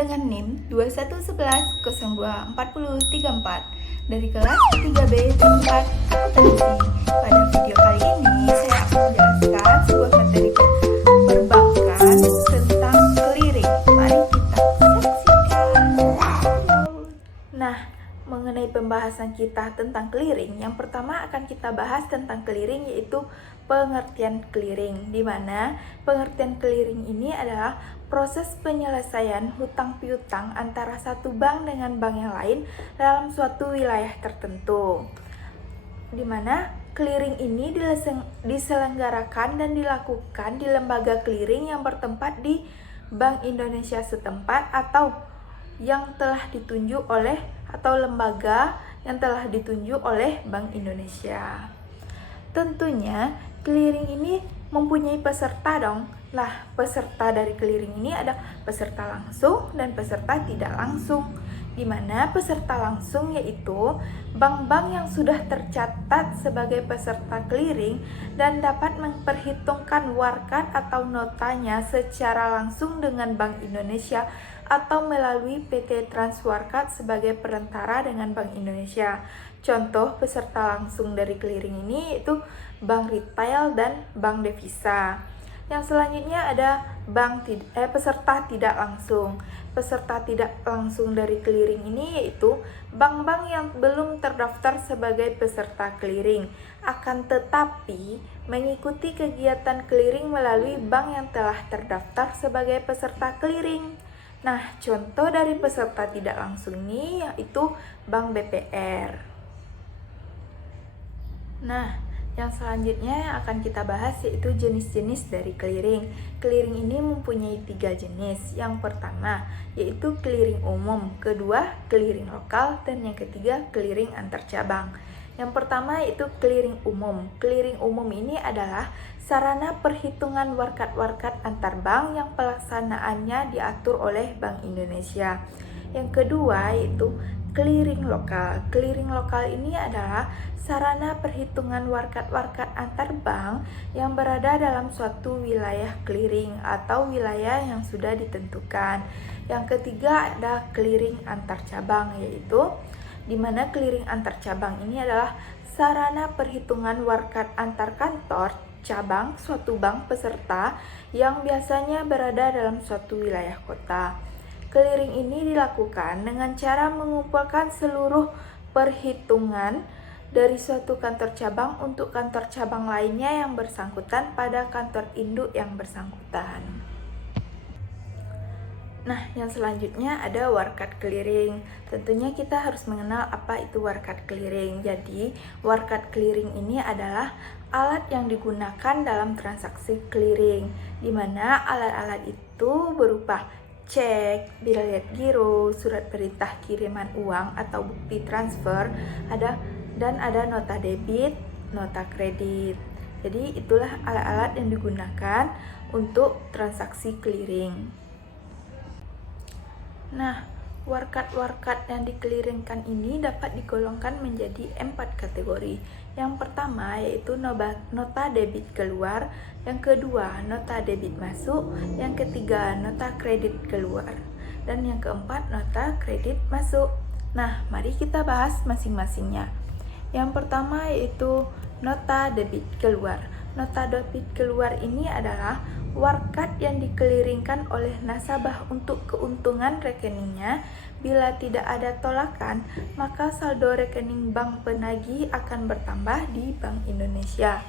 dengan NIM 2111024034 dari kelas 3B Tempat Akuntansi. Pada video kali ini saya akan menjelaskan sebuah materi perbankan tentang clearing. Mari kita saksikan. Nah, mengenai pembahasan kita tentang clearing, yang pertama akan kita bahas tentang clearing, yaitu pengertian clearing, di mana pengertian clearing ini adalah proses penyelesaian hutang piutang antara satu bank dengan bank yang lain dalam suatu wilayah tertentu, di mana clearing ini diselenggarakan dan dilakukan di lembaga clearing yang bertempat di Bank Indonesia setempat atau yang telah ditunjuk oleh atau lembaga yang telah ditunjuk oleh Bank Indonesia. Tentunya clearing ini mempunyai peserta dong. Lah, peserta dari clearing ini ada peserta langsung dan peserta tidak langsung. Di mana peserta langsung yaitu bank-bank yang sudah tercatat sebagai peserta clearing dan dapat memperhitungkan warkat atau notanya secara langsung dengan Bank Indonesia atau melalui PT Transwarkat sebagai perantara dengan Bank Indonesia. Contoh peserta langsung dari clearing ini yaitu bank retail dan bank devisa. Yang selanjutnya ada peserta tidak langsung. Peserta tidak langsung dari clearing ini yaitu bank-bank yang belum terdaftar sebagai peserta clearing, akan tetapi mengikuti kegiatan clearing melalui bank yang telah terdaftar sebagai peserta clearing. Nah, contoh dari peserta tidak langsung ini yaitu Bank BPR. Nah, yang selanjutnya yang akan kita bahas yaitu jenis-jenis dari clearing. Clearing ini mempunyai 3 jenis. Yang pertama yaitu clearing umum, kedua clearing lokal, dan yang ketiga clearing antar cabang. Yang pertama yaitu clearing umum. Clearing umum ini adalah sarana perhitungan warkat-warkat antar bank yang pelaksanaannya diatur oleh Bank Indonesia. Yang kedua yaitu clearing lokal. Clearing lokal ini adalah sarana perhitungan warkat-warkat antar bank yang berada dalam suatu wilayah clearing atau wilayah yang sudah ditentukan. Yang ketiga ada clearing antar cabang, yaitu di mana clearing antar cabang ini adalah sarana perhitungan warkat antar kantor cabang suatu bank peserta yang biasanya berada dalam suatu wilayah kota. Clearing ini dilakukan dengan cara mengumpulkan seluruh perhitungan dari suatu kantor cabang untuk kantor cabang lainnya yang bersangkutan pada kantor induk yang bersangkutan. Nah, yang selanjutnya ada warkat clearing. Tentunya kita harus mengenal apa itu warkat clearing. Jadi, warkat clearing ini adalah alat yang digunakan dalam transaksi clearing, di mana alat-alat itu berupa cek, bilet giro, surat perintah kiriman uang atau bukti transfer, ada nota debit, nota kredit. Jadi itulah alat-alat yang digunakan untuk transaksi clearing. Nah, warkat-warkat yang dikeliringkan ini dapat digolongkan menjadi 4 kategori. Yang pertama yaitu nota debit keluar, yang kedua nota debit masuk, yang ketiga nota kredit keluar, dan yang keempat nota kredit masuk. Nah, mari kita bahas masing-masingnya. Yang pertama yaitu nota debit keluar. Nota debit keluar ini adalah warkat yang dikeliringkan oleh nasabah untuk keuntungan rekeningnya. Bila tidak ada tolakan, maka saldo rekening bank penagih akan bertambah di Bank Indonesia.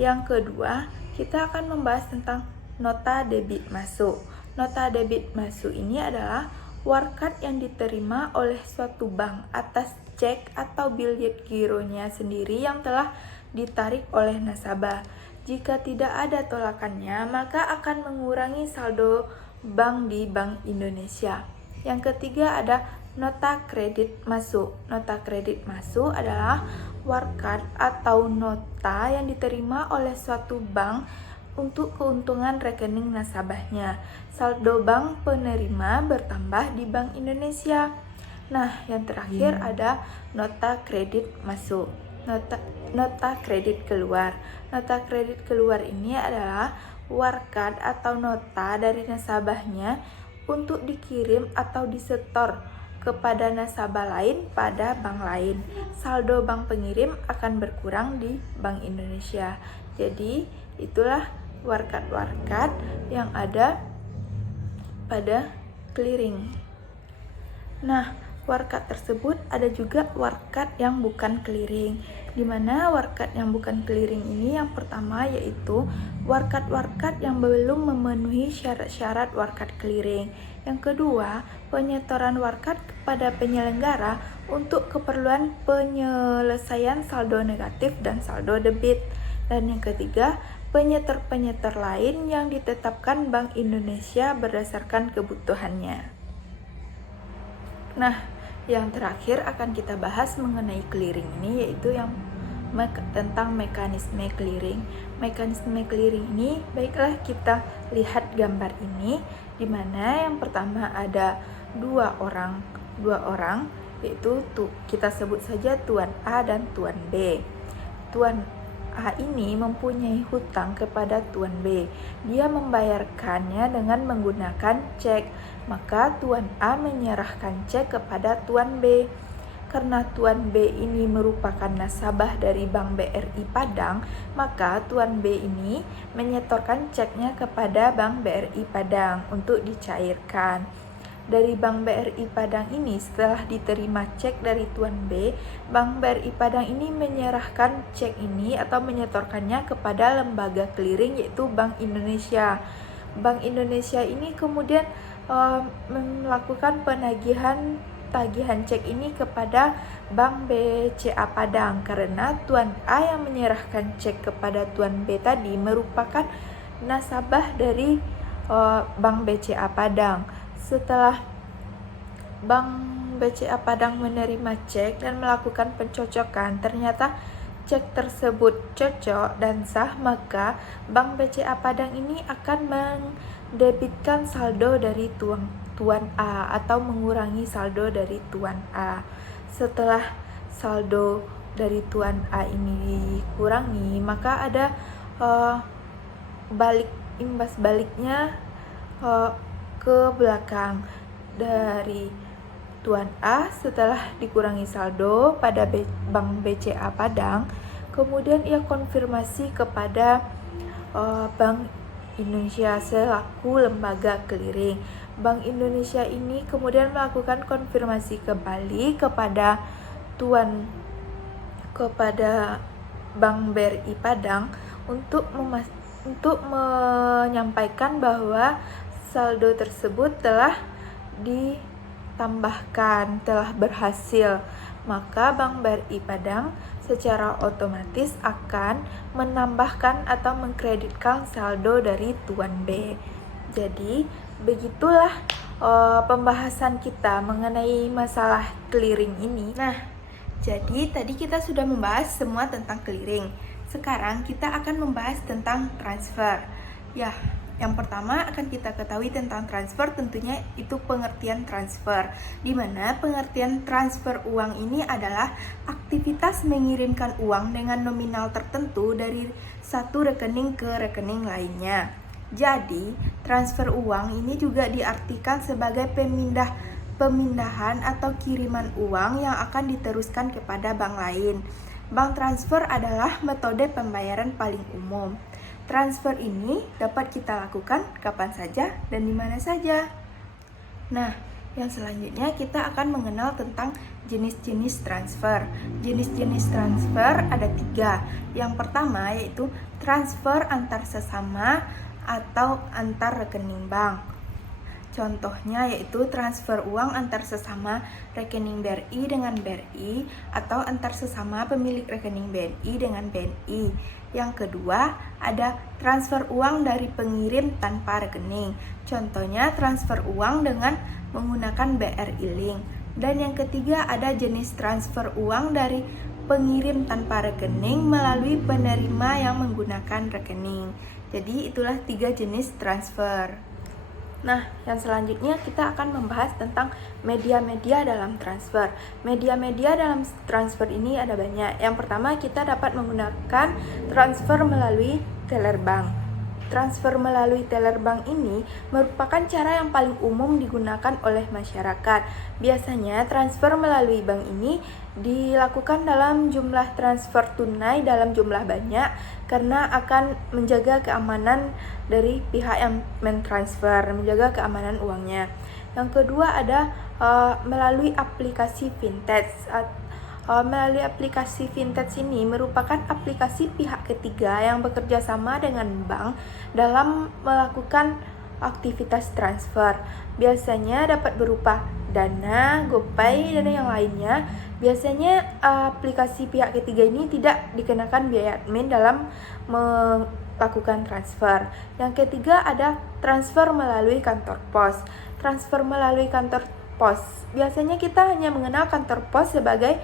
Yang kedua, kita akan membahas tentang nota debit masuk. Nota debit masuk ini adalah warkat yang diterima oleh suatu bank atas cek atau bilet gironya sendiri yang telah ditarik oleh nasabah. Jika tidak ada tolakannya, maka akan mengurangi saldo bank di Bank Indonesia. Yang ketiga ada nota kredit masuk. Nota kredit masuk adalah warkat atau nota yang diterima oleh suatu bank untuk keuntungan rekening nasabahnya. Saldo bank penerima bertambah di Bank Indonesia. Nah, yang terakhir ada nota kredit masuk. Nota kredit keluar. Nota kredit keluar ini adalah warkat atau nota dari nasabahnya untuk dikirim atau disetor kepada nasabah lain pada bank lain. Saldo bank pengirim akan berkurang di Bank Indonesia. Jadi, itulah warkat-warkat yang ada pada clearing. Nah, warkat tersebut ada juga warkat yang bukan clearing. Di mana warkat yang bukan clearing ini yang pertama yaitu warkat-warkat yang belum memenuhi syarat-syarat warkat clearing. Yang kedua, penyetoran warkat kepada penyelenggara untuk keperluan penyelesaian saldo negatif dan saldo debit. Dan yang ketiga, penyetor-penyetor lain yang ditetapkan Bank Indonesia berdasarkan kebutuhannya. Nah, yang terakhir akan kita bahas mengenai clearing ini yaitu yang tentang mekanisme clearing. Mekanisme clearing ini, baiklah kita lihat gambar ini, di mana yang pertama ada dua orang yaitu kita sebut saja Tuan A dan Tuan B. Tuan A ini mempunyai hutang kepada Tuan B. Dia membayarkannya dengan menggunakan cek. Maka Tuan A menyerahkan cek kepada Tuan B. Karena Tuan B ini merupakan nasabah dari Bank BRI Padang, maka Tuan B ini menyetorkan ceknya kepada Bank BRI Padang untuk dicairkan. Dari Bank BRI Padang ini, setelah diterima cek dari Tuan B, Bank BRI Padang ini menyerahkan cek ini atau menyetorkannya kepada lembaga clearing yaitu Bank Indonesia. Bank Indonesia ini kemudian melakukan tagihan cek ini kepada Bank BCA Padang karena Tuan A yang menyerahkan cek kepada Tuan B tadi merupakan nasabah dari Bank BCA Padang. Setelah Bank BCA Padang menerima cek dan melakukan pencocokan, ternyata cek tersebut cocok dan sah, maka Bank BCA Padang ini akan mendebitkan saldo dari Tuan A atau mengurangi saldo dari Tuan A. Setelah saldo dari Tuan A ini dikurangi, maka ada imbas baliknya ke belakang dari Tuan A. Setelah dikurangi saldo pada Bank BCA Padang, kemudian ia konfirmasi kepada Bank Indonesia selaku lembaga clearing. Bank Indonesia ini kemudian melakukan konfirmasi kembali kepada Bank BRI Padang untuk menyampaikan bahwa saldo tersebut telah ditambahkan, telah berhasil. Maka Bank BRI Padang secara otomatis akan menambahkan atau mengkreditkan saldo dari Tuan B. Jadi begitulah pembahasan kita mengenai masalah clearing ini. Nah, jadi tadi kita sudah membahas semua tentang clearing. Sekarang kita akan membahas tentang transfer. Ya, yang pertama akan kita ketahui tentang transfer tentunya itu pengertian transfer, di mana pengertian transfer uang ini adalah aktivitas mengirimkan uang dengan nominal tertentu dari satu rekening ke rekening lainnya. Jadi, transfer uang ini juga diartikan sebagai pemindahan atau kiriman uang yang akan diteruskan kepada bank lain. Bank transfer adalah metode pembayaran paling umum. Transfer ini dapat kita lakukan kapan saja dan di mana saja. Nah, yang selanjutnya kita akan mengenal tentang jenis-jenis transfer. Jenis-jenis transfer ada 3. Yang pertama yaitu transfer antar sesama atau antar rekening bank. Contohnya yaitu transfer uang antar sesama rekening BRI dengan BRI atau antar sesama pemilik rekening BNI dengan BNI. Yang kedua, ada transfer uang dari pengirim tanpa rekening. Contohnya transfer uang dengan menggunakan BRI Link. Dan yang ketiga, ada jenis transfer uang dari pengirim tanpa rekening melalui penerima yang menggunakan rekening. Jadi itulah 3 jenis transfer. Nah, yang selanjutnya kita akan membahas tentang media-media dalam transfer. Media-media dalam transfer ini ada banyak. Yang pertama, kita dapat menggunakan transfer melalui teller bank. transfer melalui teller bank ini merupakan cara yang paling umum digunakan oleh masyarakat. Biasanya transfer melalui bank ini dilakukan dalam jumlah transfer tunai dalam jumlah banyak karena akan menjaga keamanan dari pihak yang mentransfer, menjaga keamanan uangnya. Yang kedua ada melalui aplikasi fintech. Melalui aplikasi fintech ini merupakan aplikasi pihak ketiga yang bekerja sama dengan bank dalam melakukan aktivitas transfer. Biasanya dapat berupa Dana, GoPay, dan yang lainnya. Biasanya aplikasi pihak ketiga ini tidak dikenakan biaya admin dalam melakukan transfer. Yang ketiga ada transfer melalui kantor pos. Transfer melalui kantor pos. Biasanya kita hanya mengenal kantor pos sebagai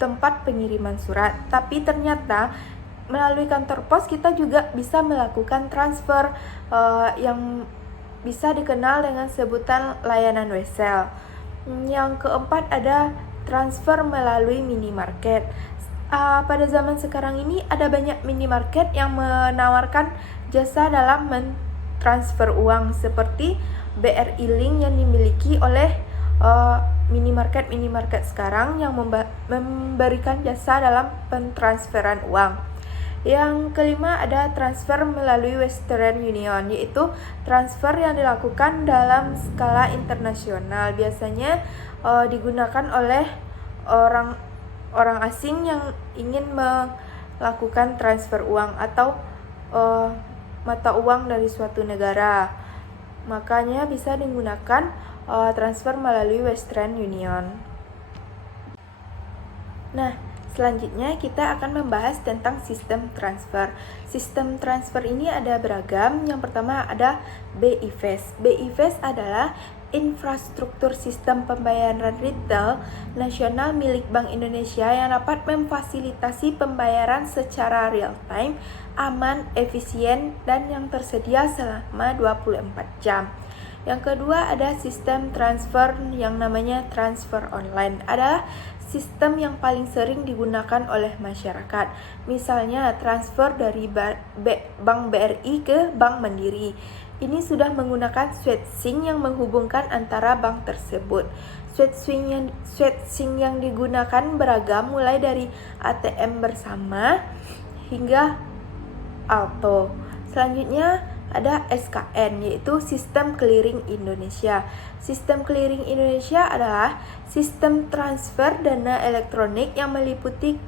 tempat pengiriman surat, tapi ternyata melalui kantor pos kita juga bisa melakukan transfer yang bisa dikenal dengan sebutan layanan wesel. Yang keempat ada transfer melalui minimarket. Pada zaman sekarang ini ada banyak minimarket yang menawarkan jasa dalam mentransfer uang seperti BRI Link yang dimiliki oleh minimarket sekarang yang memberikan jasa dalam pentransferan uang. Yang kelima ada transfer melalui Western Union, yaitu transfer yang dilakukan dalam skala internasional. Biasanya digunakan oleh orang asing yang ingin melakukan transfer uang atau mata uang dari suatu negara. Makanya bisa digunakan transfer melalui Western Union. Nah, selanjutnya kita akan membahas tentang sistem transfer. Sistem transfer ini ada beragam. Yang pertama ada BIFAS. BIFAS adalah infrastruktur sistem pembayaran retail nasional milik Bank Indonesia yang dapat memfasilitasi pembayaran secara real time, aman, efisien, dan yang tersedia selama 24 jam. Yang kedua ada sistem transfer yang namanya transfer online. Adalah sistem yang paling sering digunakan oleh masyarakat. Misalnya transfer dari Bank BRI ke Bank Mandiri. Ini sudah menggunakan switching yang menghubungkan antara bank tersebut. Switching yang digunakan beragam mulai dari ATM bersama hingga Alto. Selanjutnya ada SKN, yaitu Sistem Clearing Indonesia. Sistem Clearing Indonesia adalah sistem transfer dana elektronik yang meliputi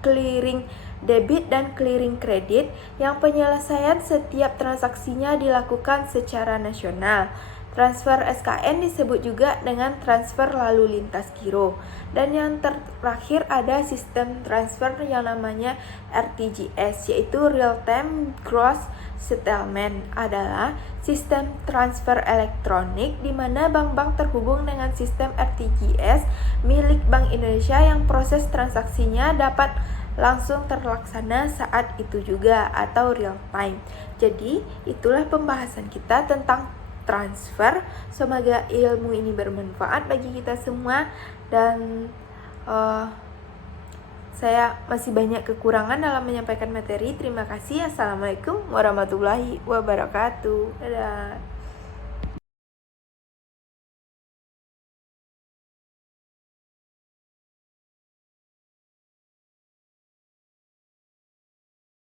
clearing debit dan clearing kredit yang penyelesaian setiap transaksinya dilakukan secara nasional. Transfer SKN disebut juga dengan transfer lalu lintas giro. Dan yang terakhir ada sistem transfer yang namanya RTGS, yaitu Real Time Gross Settlement. Adalah sistem transfer elektronik di mana bank-bank terhubung dengan sistem RTGS milik Bank Indonesia yang proses transaksinya dapat langsung terlaksana saat itu juga atau real time. Jadi itulah pembahasan kita tentang transfer. Semoga ilmu ini bermanfaat bagi kita semua dan saya masih banyak kekurangan dalam menyampaikan materi. Terima kasih. Assalamualaikum warahmatullahi wabarakatuh. Dadah.